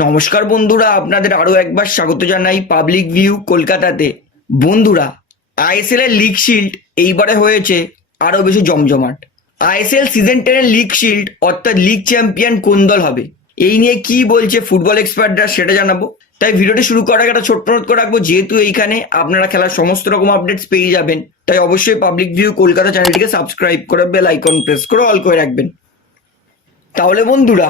নমস্কার বন্ধুরা, আপনাদের আরও একবার স্বাগত জানাই পাবলিক ভিউ কলকাতাতে। বন্ধুরা আইএসএল এর লিগ শিল্ড এইবারে হয়েছে আরও বেশি জমজমাট। আইএসএল সিজন টেনের লিগ শিল্ড অর্থাৎ লিগ চ্যাম্পিয়ন কোন দল হবে? এই নিয়ে কি বলছে ফুটবল এক্সপার্টরা সেটা জানাব। তাই ভিডিওটি শুরু করার আগে একটা ছোট্ট নোট করে রাখব, যেহেতু এইখানে আপনারা খেলার সমস্ত রকম আপডেটস পেয়ে যাবেন, তাই অবশ্যই পাবলিক ভিউ কলকাতা চ্যানেলটিকে সাবস্ক্রাইব করে বেল আইকন প্রেস করে অল করে রাখবেন। তাহলে বন্ধুরা,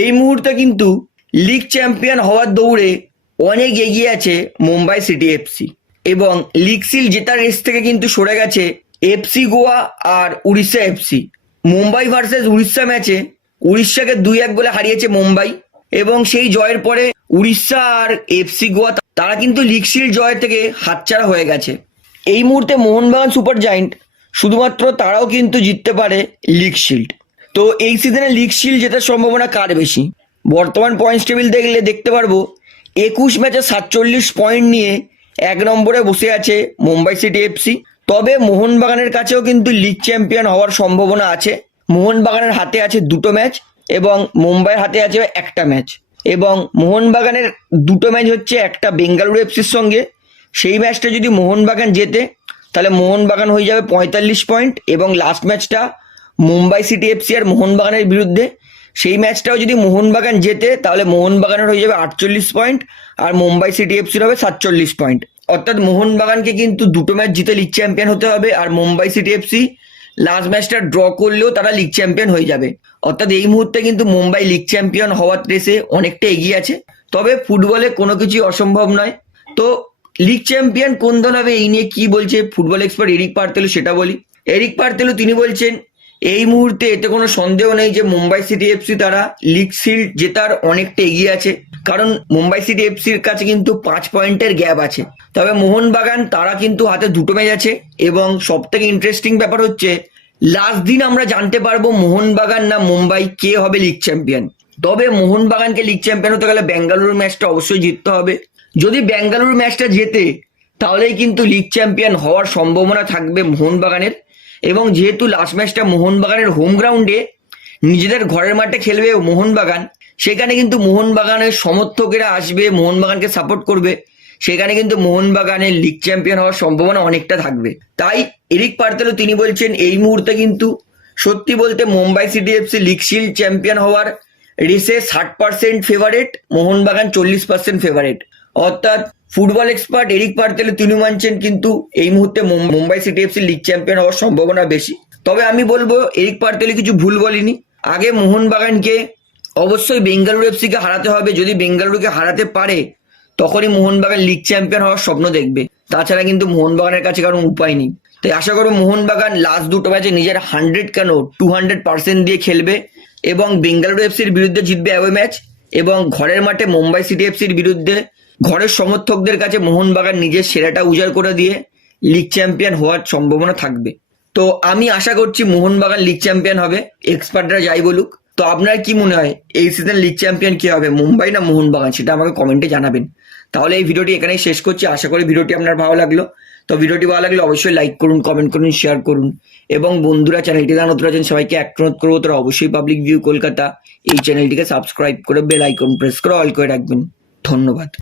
এই মুহূর্তে কিন্তু লিগ চ্যাম্পিয়ন হওয়ার দৌড়ে অনেক এগিয়ে আছে মুম্বাই সিটি এফসি এবং লিগ সিল জেতার রেস থেকে কিন্তু সরে গেছে এফসি গোয়া আর উড়িষ্যা এফসি। মুম্বাই ভার্সেস উড়িষ্যা ম্যাচে উড়িষ্যাকে দুই এক গোলে হারিয়েছে মুম্বাই এবং সেই জয়ের পরে উড়িষ্যা আর এফসি গোয়া তারা কিন্তু লিগ সিল জয়ের থেকে হাতছাড়া হয়ে গেছে। এই মুহূর্তে মোহনবাগান সুপার জায়েন্ট শুধুমাত্র তারাও কিন্তু জিততে পারে লিগ শিল্ড তো এই সিজনে লিগ শিল্ড জেতার সম্ভাবনা কার বেশি? বর্তমান পয়েন্টস টেবিল দেখলে দেখতে পারব। একুশ ম্যাচে সাতচল্লিশ পয়েন্ট নিয়ে এক নম্বরে বসে আছে মুম্বাই সিটি এফসি তবে মোহনবাগানের কাছেও কিন্তু লিগ চ্যাম্পিয়ন হওয়ার সম্ভাবনা আছে। মোহনবাগানের হাতে আছে দুটো ম্যাচ এবং মুম্বাইয়ের হাতে আছে একটা ম্যাচ এবং মোহনবাগানের দুটো ম্যাচ হচ্ছে একটা বেঙ্গালুরু এফসির সঙ্গে। সেই ম্যাচটা যদি মোহনবাগান জেতে, তাহলে মোহনবাগান হয়ে যাবে পঁয়তাল্লিশ পয়েন্ট এবং লাস্ট ম্যাচটা মুম্বাই সিটি এফসি আর মোহনবাগানের বিরুদ্ধে। সেই ম্যাচটাও যদি মোহনবাগান জেতে, তাহলে মোহনবাগানের হয়ে যাবে আটচল্লিশ পয়েন্ট আর মুম্বাই সিটি এফসির হবে সাতচল্লিশ পয়েন্ট। অর্থাৎ মোহনবাগানকে কিন্তু দুটো ম্যাচ জিতে লিগ চ্যাম্পিয়ন হতে হবে আর মুম্বাই সিটি এফসি লাস্ট ম্যাচটা ড্র করলেও তারা লিগ চ্যাম্পিয়ন হয়ে যাবে। অর্থাৎ এই মুহূর্তে কিন্তু মুম্বাই লিগ চ্যাম্পিয়ন হওয়ার রেসে অনেকটা এগিয়ে আছে। তবে ফুটবলে কোনো কিছুই অসম্ভব নয়। তো লিগ চ্যাম্পিয়ন কোন দল হবে এই নিয়ে কি বলছে? ফুটবল এক্সপার্ট এরিক পার্তেলু সেটা বলি। এরিক পার্তেলু তিনি বলছেন এই মুহূর্তে এতে কোনো সন্দেহ নেই যে মুম্বাই সিটি এফসি তারা লিগ শিল্ড জেতার অনেকটা এগিয়ে আছে। কারণ মুম্বাই সিটি এফসির কাছে কিন্তু পাঁচ পয়েন্টের গ্যাপ আছে। তবে মোহনবাগান তারা কিন্তু হাতে দুটো ম্যাচ আছে এবং সব থেকে ইন্টারেস্টিং ব্যাপার হচ্ছে লাস্ট দিন আমরা জানতে পারব মোহনবাগান না মুম্বাই কে হবে লিগ চ্যাম্পিয়ন তবে মোহনবাগানকে লিগ চ্যাম্পিয়ন হতে গেলে বেঙ্গালুরু ম্যাচটা অবশ্যই জিততে হবে। যদি বেঙ্গালুরু ম্যাচটা জেতে, তাহলেই কিন্তু লিগ চ্যাম্পিয়ন হওয়ার সম্ভাবনা থাকবে মোহনবাগানের। এবং যেহেতু লাস্ট ম্যাচটা মোহনবাগানের হোম গ্রাউন্ডে নিজেদের ঘরের মাঠে খেলবে মোহনবাগান, সেখানে কিন্তু মোহনবাগানের সমর্থকেরা আসবে, মোহনবাগানকে সাপোর্ট করবে, সেখানে কিন্তু মোহনবাগানের লিগ চ্যাম্পিয়ন হওয়ার সম্ভাবনা অনেকটা থাকবে। তাই এরিক পার্তেলও তিনি বলছেন, এই মুহূর্তে কিন্তু সত্যি বলতে Mumbai city FC league shield champion হওয়ার রেসে ষাট পার্সেন্ট ফেভারেট মোহনবাগান চল্লিশ পার্সেন্ট ফেভারেট অর্থাৎ ফুটবল এক্সপার্ট এরিক পার্তেলে তিনি মানছেন কিন্তু এই মুহূর্তে Mumbai city FC league champion হওয়ার সম্ভাবনা বেশি। তবে আমি বলব, এরিক পার্তেলে কিছু ভুল বলিনি। আগে মোহনবাগানকে অবশ্যই বেঙ্গালুরু এফসিকে হারাতে হবে। যদি বেঙ্গালুরুকে হারাতে পারে, তখনই মোহনবাগান লিগ চ্যাম্পিয়ন হওয়ার স্বপ্ন দেখবে। তাছাড়া কিন্তু মোহনবাগানের কাছে কারণ উপায় নেই। তাই আশা করব মোহনবাগান লাস্ট দুটো ম্যাচে নিজের হান্ড্রেড কেন টু হান্ড্রেড পার্সেন্ট দিয়ে খেলবে এবং বেঙ্গালুরু এফসির বিরুদ্ধে জিতবে অ্যাওয়ে ম্যাচ এবং ঘরের মাঠে মুম্বাই সিটি এফসির বিরুদ্ধে ঘরের সমর্থকদের কাছে মোহনবাগান নিজের সেরাটা উজাড় করে দিয়ে লিগ চ্যাম্পিয়ন হওয়ার সম্ভাবনা থাকবে। তো আমি আশা করছি মোহনবাগান লিগ চ্যাম্পিয়ন হবে এক্সপার্টরা যাই বলুক। তো আপনার কি মনে হয়, এই সিজন লিগ চ্যাম্পিয়ন কি হবে, মুম্বাই না মোহনবাগান, সেটা আমাকে কমেন্টে জানাবেন। তাহলে এই ভিডিওটি এখানেই শেষ করছি, আশা করি ভিডিওটি আপনার ভালো লাগল। তো ভিডিওটি ভালো লাগলে অবশ্যই লাইক করুন কমেন্ট করুন শেয়ার করুন। এবং বন্ধুরা, চ্যানেলটি জানা নতুন আছেন, সবাইকে এক করব। তারা অবশ্যই পাবলিক ভিউ কলকাতা, এই চ্যানেলটিকে সাবস্ক্রাইব করে বেল আইকন প্রেস করে অল করে রাখবেন। ধন্যবাদ।